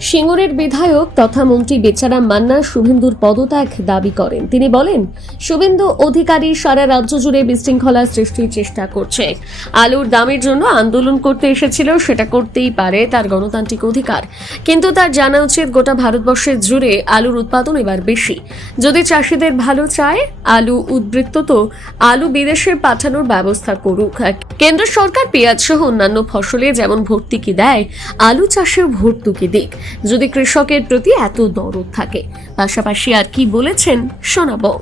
সিঙ্গুরের বিধায়ক তথা মন্ত্রী বেচারা মান্না শুভেন্দুর পদত্যাগ দাবি করেন। তিনি বলেন, শুভেন্দু অধিকারী সারা রাজ্য জুড়ে বিশৃঙ্খলা সৃষ্টির চেষ্টা করছে। আলুর দামের জন্য আন্দোলন করতে এসেছিল, সেটা করতেই পারে তার গণতান্ত্রিক অধিকার। কিন্তু তার জানা উচিত গোটা ভারতবর্ষের জুড়ে আলুর উৎপাদন এবার বেশি। যদি চাষিদের ভালো চায়, আলু উদ্বৃত্ত তো আলু বিদেশে পাঠানোর ব্যবস্থা করুক। কেন্দ্র সরকার পেঁয়াজ সহ অন্যান্য ফসলে যেমন ভর্তুকি দেয়, আলু চাষেও ভর্তুকি দিক। যদি কৃষকের প্রতি এত দরদ থাকে, পাশাপাশি আর কি বলেছেন শোনাবো।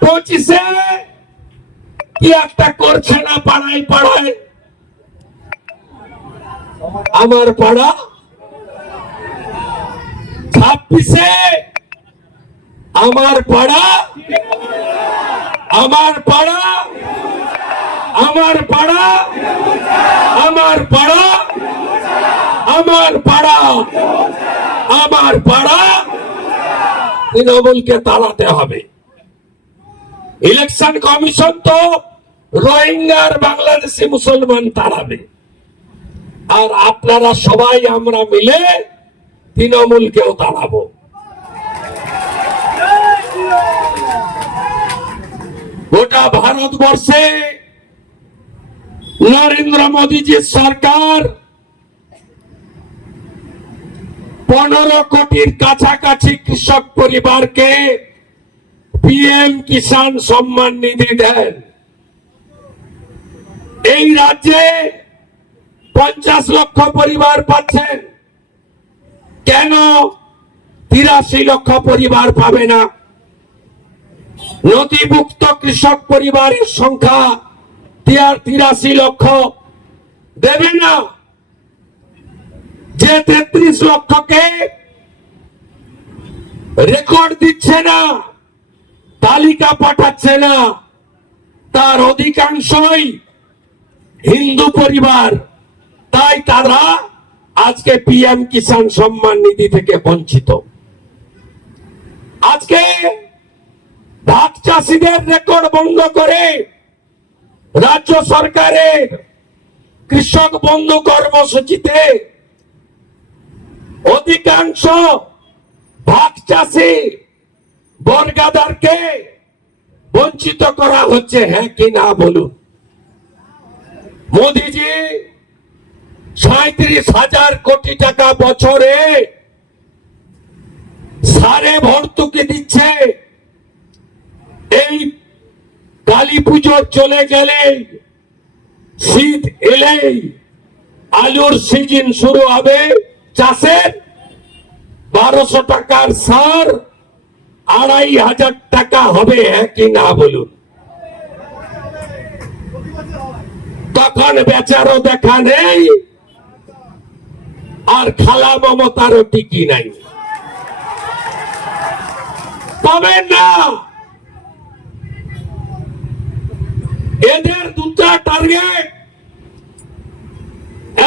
পঁচিশে কি একটা করছে না পাড়ায় পাড়ায়? আমার পাড়া? ছাব্বিশে আমার পাড়া? আমার পাড়া? আমার পাড়া? আমার পাড়া? আমার পাড়া? আমার পাড়া? তৃণমূলকে তাড়াতে হবে। ইলেকশন কমিশন তো রোহিঙ্গা আর বাংলাদেশি মুসলমান তাড়াবে। আর আপনারা সবাই আমরা মিলে তৃণমূলকেও তাড়াবো। গোটা ভারতবর্ষে নরেন্দ্র মোদীজির সরকার পনেরো কোটির কাছাকাছি কৃষক পরিবারকে পিএম কিষাণ সম্মান নিধি দেন এই রাজ্যে পঞ্চাশ লক্ষ পরিবার পাচ্ছেন। কেন তিরাশি লক্ষ পরিবার পাবে না? নথিভুক্ত কৃষক পরিবারের সংখ্যা তিরাশি লক্ষ। দেবে না। যে তেত্রিশ লক্ষকে রেকর্ড দিচ্ছে না। তালিকা পাঠাচ্ছে না। তার অধিকাংশই হিন্দু পরিবার। তাই তারা আজকে পিএম কিষাণ সম্মান নিধি থেকে বঞ্চিত। আজকে ভাত চাষিদের রেকর্ড বন্ধ করে রাজ্য সরকারের কৃষক বন্ধু কর্মসূচিতে অধিকাংশ ভাত চাষি বর্গাদারকে বঞ্চিত করা হচ্ছে হ্যাঁ কি না বলুন? মোদিজি সাঁত্রিশ হাজার কোটি টাকা বছরে সারে ভর্তুকি দিচ্ছে। এই কালী পুজো চলে গেলে শীত এলেই আলুর সিজন শুরু হবে। চাষের বারোশো টাকার সার আড়াই হাজার টাকা হবে কি না বলুন? তখন বেচারও দেখা নেই। আর খালা মমতারও টিকি নাই। পাবেন না। এদের দুটা টার্গেট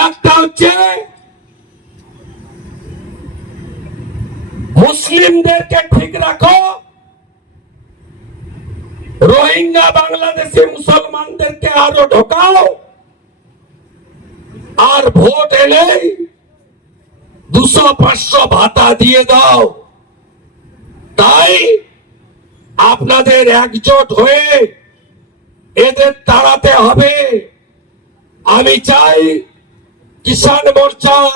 একটা হচ্ছে মুসলিমদেরকে ঠিক রাখো। রোহিঙ্গা, বাংলাদেশি, মুসলমানদেরকে আরও ঢোকাও। আর ভোট এলেই দুশো, পাঁচশো ভাতা দিয়ে দাও। তাই আপনাদের একজোট হয়ে এদের তাড়াতে হবে। আমি চাই কিষাণ মোর্চা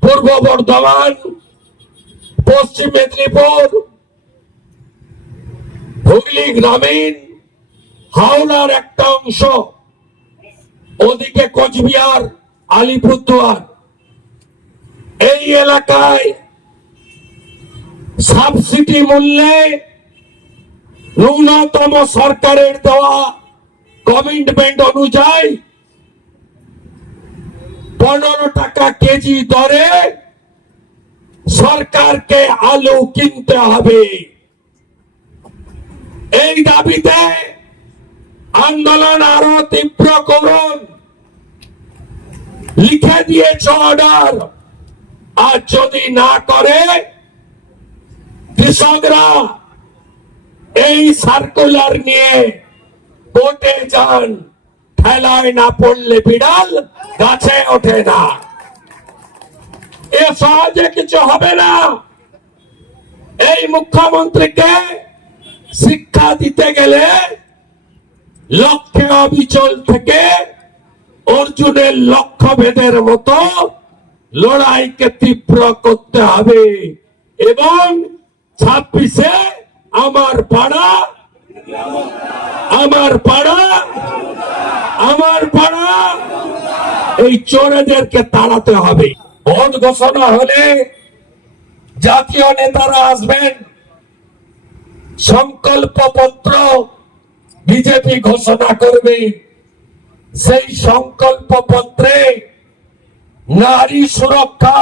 পূর্ব বর্ধমান পশ্চিম মেদিনীপুর, হুগলি গ্রামীণ, হাওড়ার একটা অংশ, ওদিকে কোচবিহার, আলিপুরদুয়ার। এই এলাকায় সাবসিডি মূল্যে ন্যূনতম সরকারের দেওয়া কমিটমেন্ট অনুযায়ী পনেরো টাকা কেজি দরে সরকারকে আলু কিনতে হবে। এই দাবিতে আন্দোলন আরও তীব্র করুন। লিখে দিয়েছ অর্ডার। আর যদি না করে, কৃষকরা এই সার্কুলার নিয়ে কোর্টে যান। ঠেলায় না পড়লে বিড়াল গাছে ওঠে না। এ সহজে কিছু হবে না। এই মুখ্যমন্ত্রীকে শিক্ষা দিতে গেলে লক্ষ্যে অবিচল থেকে অর্জুনের লক্ষ্য ভেদের মতো লড়াইকে তীব্র করতে হবে এবং ছাব্বিশে আমার পাড়া আমার পাড়া আমার পাড়া, এই চোরেদেরকে তাড়াতে হবে। ভোট ঘোষণা হলে জাতীয় নেতারা আসবেন। সংকল্প পত্র বিজেপি ঘোষণা করবে। সেই সংকল্প পত্রে নারী সুরক্ষা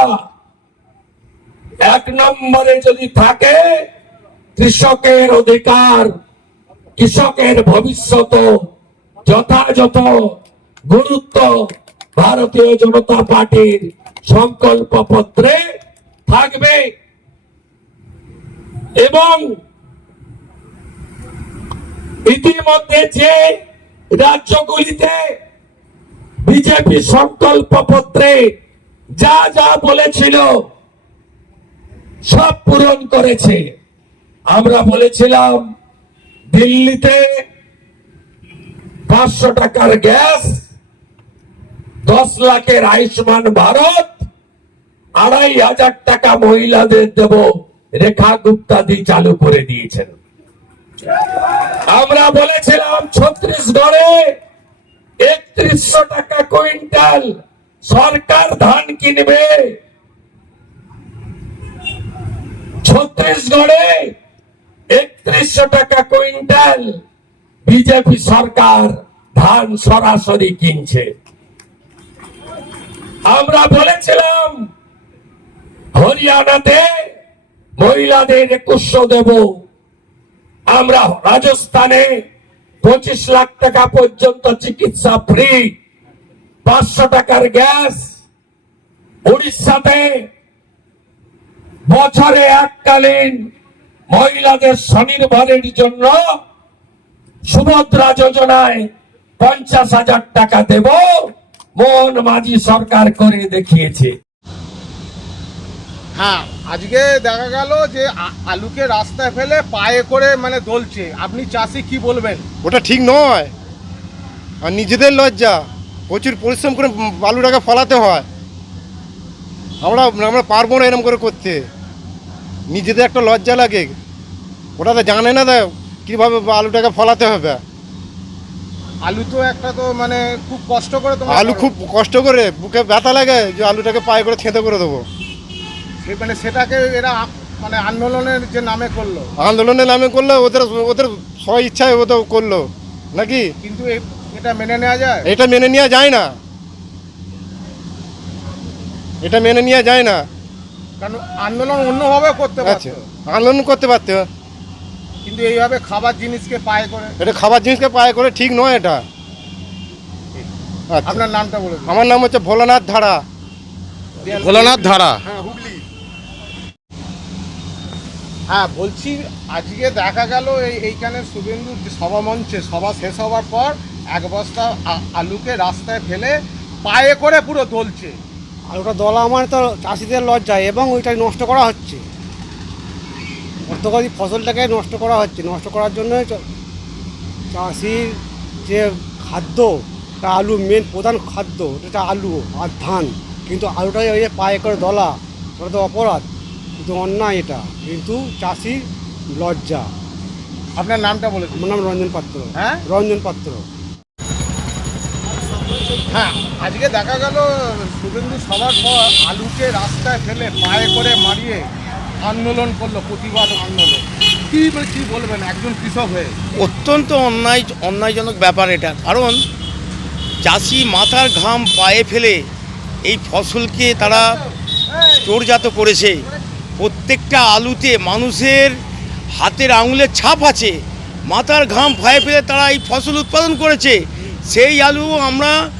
এক নম্বরে যদি থাকে, কৃষকের অধিকার, কৃষকের ভবিষ্যৎ যথাযথ, গুরুত্ব ভারতীয় জনতা পার্টির সংকল্প পত্রে থাকবে। এবং ইতিমধ্যে যে রাজ্যগুলিতে বিজেপি সংকল্প পত্রে যা যা বলেছিল, সব পূরণ করেছে। আমরা বলেছিলাম, দিল্লিতে পাঁচশো টাকার গ্যাস দশ লাখের আয়ুষ্মান ভারত, আড়াই হাজার টাকা মহিলাদের দেব, রেখা গুপ্তাদি চালু করে দিয়েছেন। আমরা বলেছিলাম ছত্রিশগড়ে একত্রিশশো টাকা কুইন্টাল সরকার ধান কিনবে। ছত্রিশগড়ে একত্রিশশো টাকা কুইন্টাল বিজেপি সরকার ধান সরাসরি কিনছে। আমরা বলেছিলাম, হরিয়ানাতে মহিলাদের একুশশো দেব। আমরা রাজস্থানে পঁচিশ লাখ টাকা পর্যন্ত চিকিৎসা ফ্রি, পাঁচশো টাকার গ্যাস। উড়িষ্যাতে বছরে এককালীন মহিলাদের স্বনির্ভরের জন্য সুভদ্রা যোজনায় পঞ্চাশ হাজার টাকা দেব। মোহন মাঝি সরকার করে দেখিয়েছে। হ্যাঁ আজকে দেখা গেল যে আলুকে রাস্তায় ফেলে পায়ে করে মানে দলছে। আপনি চাষি কি বলবেন? ওটা ঠিক নয়। আর নিজেদের লজ্জা। প্রচুর পরিশ্রম করে আলুটাকে ফলাতে হয়। আমরা আমরা পারব না এরকম করে করতে। নিজেদের একটা লজ্জা লাগে। ওটা তো জানে না দেয় কীভাবে আলুটাকে ফলাতে হবে। আলু তো একটা তো মানে খুব কষ্ট করে তোমার আলু খুব কষ্ট করে বুকে ব্যথা লাগে যে আলুটাকে পায়ে করে থেঁতে করে দেবো। সে- মানে সেটাকে এরা আ- মানে আন্দোলনের যে নামে করল। আন্দোলনের নামে করলে ওদের ওদের স্ব ইচ্ছায় ও তো করল নাকি? কিন্তু এ- এটা মেনে নেওয়া যায়? এটা মেনে নেওয়া যায় না। এটা মেনে নেওয়া যায় না। কারণ আন্দোলন অন্যভাবে করতে আচ্ছা পারতো। আন্দোলন করতে পারতো। কিন্তু এইভাবে খাবার জিনিসকে পায়ে করে এটা খাবার জিনিসকে পায়ে করে ঠিক নয় এটা। আচ্ছা। আপনার নামটা বলুন আমার নাম হচ্ছে ভোলানাথ ধারা। ভোলানাথ ধারা। হ্যাঁ হুগলি। হ্যাঁ বলছি আজকে দেখা গেল এই এইখানে শুভেন্দুর যে সভা মঞ্চে। সভা শেষ হওয়ার পর এক বস্তা আ- আলুকে রাস্তায় ফেলে পায়ে করে পুরো দলছে। আলুটা ওটা দলা মানে তো চাষিদের লজ্জায় এবং ওইটা নষ্ট করা হচ্ছে। অর্থকারী ফসলটাকে নষ্ট করা হচ্ছে। নষ্ট করার জন্য চাষির যে খাদ্য তা আলু মেন প্রধান খাদ্য এটা আলু আর ধান। কিন্তু আলুটাই ওই যে পায়ে করে দলা ওটা তো অপরাধ। কিন্তু অন্যায় এটা। কিন্তু চাষির লজ্জা। আপনার নামটা বলে আমার নাম রঞ্জন পাত্র। হ্যাঁ? রঞ্জন পাত্র। হ্যাঁ আজকে দেখা গেল শুভেন্দু সবার পর আলুকে রাস্তায় ফেলে পায়ে করে মারিয়ে আন্দোলন করল, প্রতিবাদ আন্দোলন। বলবেন? একজন কৃষক হয়ে। অত্যন্ত অন্যায়, অন্যায়জনক ব্যাপার এটা। কারণ চাষি মাথার ঘাম পায়ে ফেলে এই ফসলকে তারা স্টোরজাত করেছে। প্রত্যেকটা আলুতে মানুষের হাতের আঙুলের ছাপ আছে। মাথার ঘাম পায়ে ফেলে তারা এই ফসল উৎপাদন করেছে। সেই আলু আমরা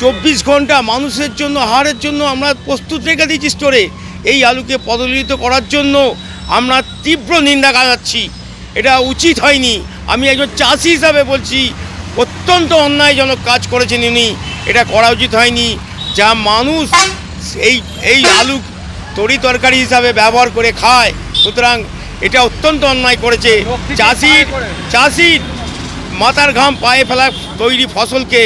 চব্বিশ ঘণ্টা মানুষের জন্য, আহারের জন্য আমরা প্রস্তুত রেখে দিয়েছি স্টোরে। এই আলুকে পদদলিত করার জন্য আমরা তীব্র নিন্দা জানাচ্ছি এটা উচিত হয়নি। আমি একজন চাষি হিসাবে বলছি, অত্যন্ত অন্যায়জনক কাজ করেছেন উনি এটা করা উচিত হয়নি। যা মানুষ এই এই আলু তরি তরকারি হিসাবে ব্যবহার করে খায়, সুতরাং এটা অত্যন্ত অন্যায় করেছে। চাষির চাষির মাথার ঘাম পায়ে ফেলা তৈরি ফসলকে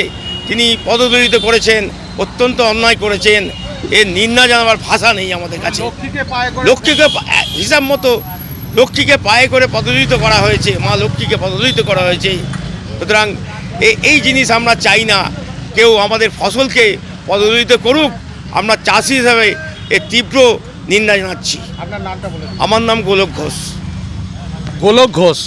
তিনি পদদলিত করেছেন, অত্যন্ত অন্যায় করেছেন। এর নিন্দা জানাবার ভাষা নেই আমাদের কাছে। লক্ষ্মীকে পায়ে করে হিসাব মতো লক্ষ্মীকে পায়ে করে পদদলিত করা হয়েছে মা লক্ষ্মীকে পদদলিত করা হয়েছে। সুতরাং এই এই জিনিস আমরা চাই না। কেউ আমাদের ফসলকে পদদলিত করুক আমরা চাষি হিসাবে এর তীব্র নিন্দা জানাচ্ছি। আমার নাম গোলক ঘোষ। গোলক ঘোষ।